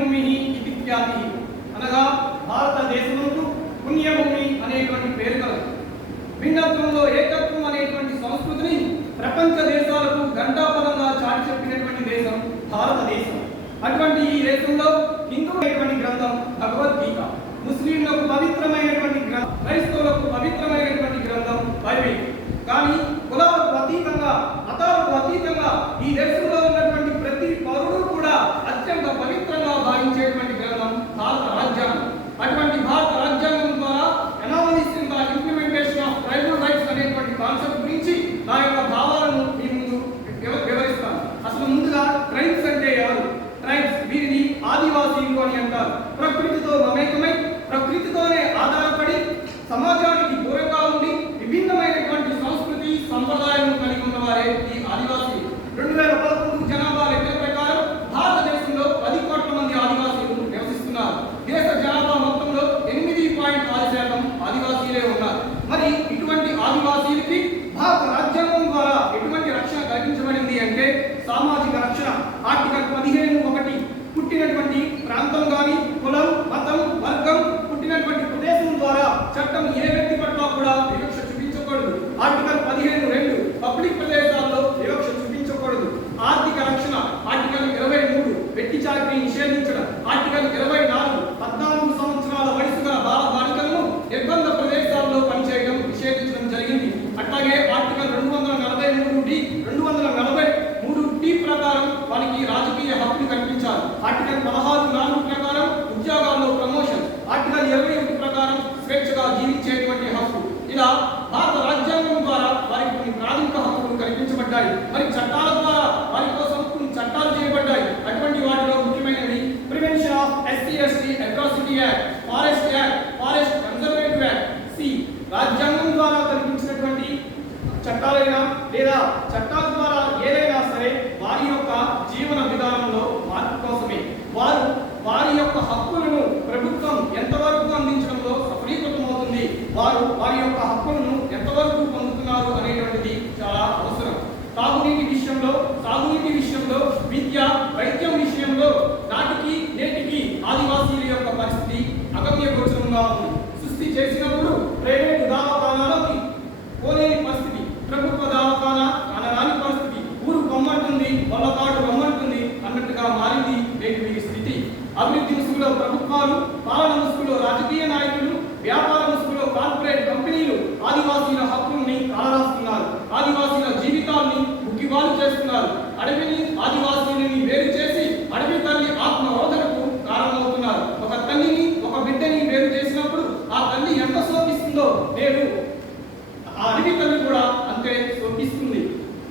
పుణ్యభూమి ఇది ఖ్యాతి, అనగా భారతదేశమునకు పుణ్యభూమి అనేటువంటి పేరు కలదు. భిన్నత్వంలో ఏకత్వం అనేటువంటి సంస్కృతిని ప్రపంచ దేశాలకు గంటాపదంగా చాటి చెప్పినటువంటి దేశం భారతదేశం. అటువంటి ఈ దేశంలో హిందువులైనటువంటి గ్రంథం భగవద్గీత, ముస్లింలకు పవిత్రమైనటువంటి గ్రంథం, క్రైస్తవులకు పవిత్రమైనటువంటి గ్రంథం బైబిల్. కానీ కులాలకు అతీతంగా, మతాలకు అతీతంగా ఈ దేశంలో ఉన్నటువంటి ప్రతి పౌరుడు కూడా అత్యంత పవిత్రంగా భావించేటువంటి గ్రంథం భారత రాజ్యాంగం. అటువంటి భారత రాజ్యాంగం ద్వారా anomalies in the implementation of tribal rights అనేటువంటి కాన్సెప్ట్ గురించి నా యొక్క భావాలను మీ ముందు వివరిస్తాను. అసలు ముందుగా ట్రైబ్స్ అంటే ఎవరు? ట్రైబ్స్, వీరిని ఆదివాసీలు అని అంటారు. ప్రకృతితో మమేకమై ప్రకృతితోనే ఆధారపడి సమాజానికి దూరంగా ఉండి విభిన్నమైనటువంటి సంస్కృతి సంప్రదాయాలను కలిగి ఉన్నవారే ఈ ఆదివాసీలు. 2011 జనాభా లెక్కల ప్రకారం భారతదేశంలో 10 కోట్ల మంది ఆదివాసీలు నివసిస్తున్నారు. దేశ జనాభా మొత్తంలో 8.6% ఆదివాసీలే ఉన్నారు. మరి ఇటువంటి ఆదివాసీలకి భారత రాజ్యాంగం ద్వారా ఎటువంటి రక్షణ కల్పించబడింది అంటే సామాజిక రక్షణ. ఆర్టికల్ 15(1) పుట్టినటువంటి ప్రాంతం కానీ, కులం, మతం, వర్గం, పుట్టినటువంటి ప్రదేశం ద్వారా చట్టం ఏ వ్యక్తి పట్ల కూడా వివక్ష చూపించకూడదు. ఆర్టికల్ 15(2) పబ్లిక్ ప్రదేశాల్లో వివక్ష చూపించకూడదు. ఆర్థిక రక్షణ ఆర్టికల్ 23 వెట్టి చాకరీ నిషేధించడం. ఆర్టికల్ 24 14 సంవత్సరాల వయసు గల బాలికలను నిర్బంధ ప్రదేశాల్లో పనిచేయడం నిషేధించడం జరిగింది. అట్లాగే ఆర్టికల్ 243D 243D ప్రకారం వారికి రాజకీయ హక్కులు కల్పించాలి. ఆర్టికల్ 16(4) ప్రకారం ఉద్యోగాల్లో ప్రమోషన్. ఆర్టికల్ 21 ప్రకారం స్వేచ్ఛగా జీవించేటువంటి హక్కు. ఇలా భారత రాజ్యాంగం ద్వారా వారికి కొన్ని ప్రాథమిక హక్కులు కల్పించబడ్డాయి. మరి చట్టాల ద్వారా వారి కోసం కొన్ని చట్టాలు చేయబడ్డాయి. అటువంటి వాటిలో ముఖ్యమైనవి prevention of SC/ST atrocity act, forest act, forest conservative act. రాజ్యాంగం ద్వారా కల్పించినటువంటి చట్టాలైనా లేదా చట్టాల ద్వారా ఏదైనా సరే వారి యొక్క జీవన విధానంలో మార్పు కోసమే. వారి యొక్క హక్కులను ప్రభుత్వం ఎంతవరకు అందించడంలో సఫలీకృతమవుతుంది, వారి యొక్క హక్కులను ఎంతవరకు పొందుతున్నారు అనేటువంటిది చాలా అవసరం. సాగునీటి విషయంలో విద్య, వైద్యం విషయంలో నాటికి నేటికి ఆదివాసీల యొక్క పరిస్థితి అగమ్య గోచరంగా ఉంది. సృష్టి చేసినప్పుడు ప్రైవేటు దవాఖానాలోకి పోలేని పరిస్థితి, ప్రభుత్వ దవాఖానా అనరాని పరిస్థితి, ఊరు బొమ్మంటుంది, వల్లకాడు రమ్మంటుంది అన్నట్టుగా మారింది నేటి వీరి స్థితి. అభివృద్ధి ముసుగులో ప్రభుత్వాలు, పాలన ముసుగులో రాజకీయ నాయకులు, వ్యాపార ముసుగులో కార్పొరేట్ కంపెనీలు ఆదివాసీల హక్కుల్ని కాలరాస్తున్నారు. ఆదివాసీల జీవితాల్ని ముగ్గివాలు చేస్తున్నారు. అడవిని, ఆదివాసీలని వేరు చేసి అడవి తల్లి ఆత్మరోధనకు కారణమవుతున్నారు. ఒక తల్లిని, ఒక బిడ్డని వేరు చేసినప్పుడు ఆ తల్లి ఎంత శోకిస్తుందో నేడు ఆ అడవి తల్లి కూడా అంతే శోకిస్తుంది.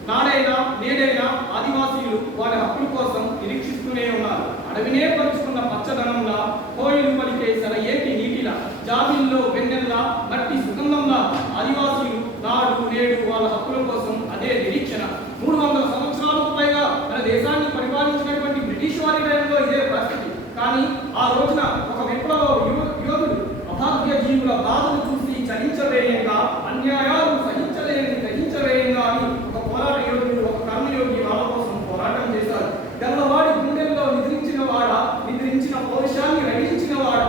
నాడైనా నేడైనా ఆదివాసీలు వారి హక్కుల కోసం నిరీక్షిస్తూనే ఉన్నారు. అడవినే పరుచుకున్న పచ్చదనంలా, కోయిలు పలికే సరయేటి నీటిలా, జాబిల్లో వెన్నెల్లా, మట్టి సుగంధంలా ఆదివాసీలు నాడు నేడు వాళ్ళ హక్కుల కోసం అదే నిరీక్షణ. 300 సంవత్సరాలకు పైగా మన దేశాన్ని పరిపాలించినటువంటి బ్రిటిష్ వారి టైంలో ఇదే పరిస్థితి. కానీ ఆ రోజున ఒక విప్లవ యోధుడు అభాగ్య జీవుల బాధలు చూసి చలించవేయంగా, అన్యాయాలు గ్రహించవేయంగా అని ఒక పోరాట యోధుడు, ఒక కర్మయోగి వాళ్ళ కోసం పోరాటం చేశారు. తెల్లవాడి గుండెల్లో నిద్రించిన పౌరుషాన్ని రగిలించిన వాడ,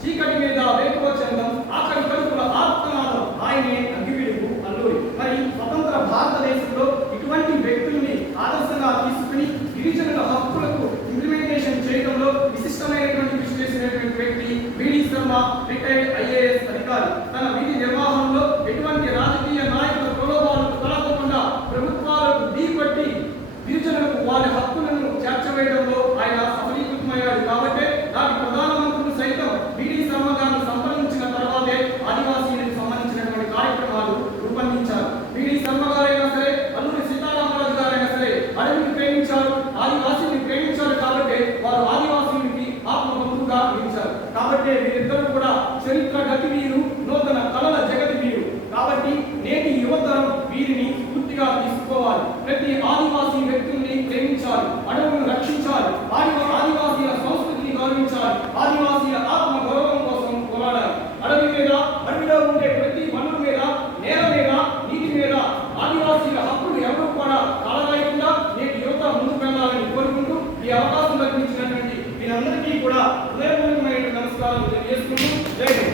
చీకటి మీద వేకువ చందం, ఆకలి కడుపుల ఆత్మనాదం ఆయనే అగ్గివిడుగు అల్లూరి. మరి స్వతంత్ర భారతదేశంలో ఇటువంటి వ్యక్తుల్ని ఆదర్శంగా తీసుకుని గిరిజనుల హక్కులకు ఇంప్లిమెంటేషన్ చేయడంలో విశిష్టమైనటువంటి కృషి చేసినటువంటి వ్యక్తి విడి శర్మ, రిటైర్డ్ IAS అధికారి. తన విధి నిర్వహణలో ఎటువంటి రాజకీయ నాయకుల ప్రలోభాలకు తలపకుండా ప్రభుత్వాలకు ఢీకొట్టి గిరిజనులకు వారి హక్కులను చేర్చవేయడంలో ఆయన సఫలీకృతమయ్యాడు. కాబట్టి నాటి ప్రధానమంత్రులు సైతం విడి శర్మ గారిని సంప్రదించిన తర్వాతే ఆదివాసీలకు సంబంధించినటువంటి కార్యక్రమాలు రూపొందించారు. విడి శర్మ గారైనా సరే, అల్లూరి సీతారామరాజు గారైనా సరే అడవిని ప్రేమించారు, ఆదివాసీని ప్రేమించారు. కాబట్టి వారు ఆదివాసీలకి ఆత్మబంధువుగా నిలిచారు. కాబట్టి వీరిద్దరూ కూడా చరిత్ర గతి వీరు, నూతన కళల జగతి వీరు. కాబట్టి నేటి యువతరం వీరిని పూర్తిగా తీసుకోవాలి. ప్రతి ఆదివాసీ వ్యక్తుల్ని ప్రేమించాలి, అడవులను రక్షించాలి, ఆదివాసీల సంస్కృతిని గౌరవించాలి, ఆదివాసీల ఆత్మ గౌరవం కోసం పోరాడాలి. అడవిలో ఉండే ప్రతి వనరు మీద, నేల మీద, నీటి మీద ఆదివాసీల హక్కులు ఎవరు కూడా కాలరాయకుండా నేటి యువత ముందుకు వెళ్ళాలని కోరుకుంటూ ఈ అవకాశం కల్పించినటువంటి మీరందరికీ కూడా హృదయపూర్వకమైన నమస్కారం తెలియజేసుకుంటూ జై హింద్.